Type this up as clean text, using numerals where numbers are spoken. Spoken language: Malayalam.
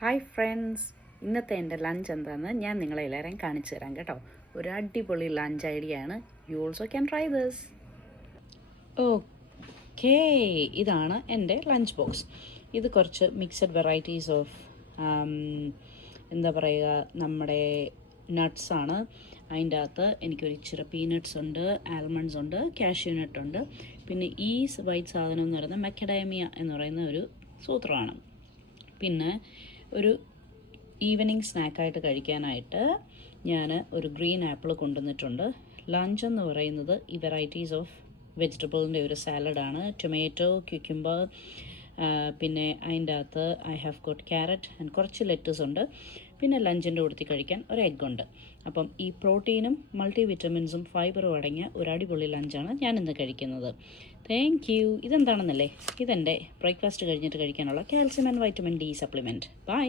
ഹായ് ഫ്രണ്ട്സ്, ഇന്നത്തെ എൻ്റെ ലഞ്ച് എന്താണെന്ന് ഞാൻ നിങ്ങളെ എല്ലാവരെയും കാണിച്ചു തരാം കേട്ടോ. ഒരു അടിപൊളി ലഞ്ച് ഐഡിയ ആണ്. You also can try this. Okay, ഇതാണ് എൻ്റെ ലഞ്ച് ബോക്സ്. ഇത് കുറച്ച് മിക്സഡ് വെറൈറ്റീസ് ഓഫ് എന്താ പറയുക, നമ്മുടെ നട്ട്സാണ്. അതിൻ്റെ അകത്ത് എനിക്കൊരു ഇച്ചിരി പീനട്ട്സ് ഉണ്ട്, ആൽമണ്ട്സ് ഉണ്ട്, കാഷ്യൂ നട്ട് ഉണ്ട്. പിന്നെ ഈ വൈറ്റ് സാധനം എന്ന് പറയുന്നത് മെക്കഡാമിയ എന്ന് പറയുന്ന ഒരു സൂത്രമാണ്. പിന്നെ ഒരു ഈവനിങ് സ്നാക്കായിട്ട് കഴിക്കാനായിട്ട് ഞാൻ ഒരു ഗ്രീൻ ആപ്പിൾ കൊണ്ടുവന്നിട്ടുണ്ട്. ലഞ്ച് എന്ന് പറയുന്നത് ഈ വെറൈറ്റീസ് ഓഫ് വെജിറ്റബിളിൻ്റെ ഒരു സാലഡാണ്. ടൊമാറ്റോ, ക്യൂക്യുംബർ, പിന്നെ അതിൻ്റെ അകത്ത് I have got carrot and കുറച്ച് ലെറ്റസ് ഉണ്ട്. പിന്നെ ലഞ്ചിൻ്റെ കൂട്ടത്തിൽ കഴിക്കാൻ ഒരു എഗ്ഗുണ്ട്. അപ്പം ഈ പ്രോട്ടീനും മൾട്ടി വിറ്റമിൻസും ഫൈബറും അടങ്ങിയ ഒരു അടിപൊളി ലഞ്ചാണ് ഞാനിന്ന് കഴിക്കുന്നത്. Thank you. ഇതെന്താണെന്നല്ലേ, ഇതെൻ്റെ ബ്രേക്ക്ഫാസ്റ്റ് കഴിഞ്ഞിട്ട് കഴിക്കാനുള്ള calcium and vitamin D supplement. By.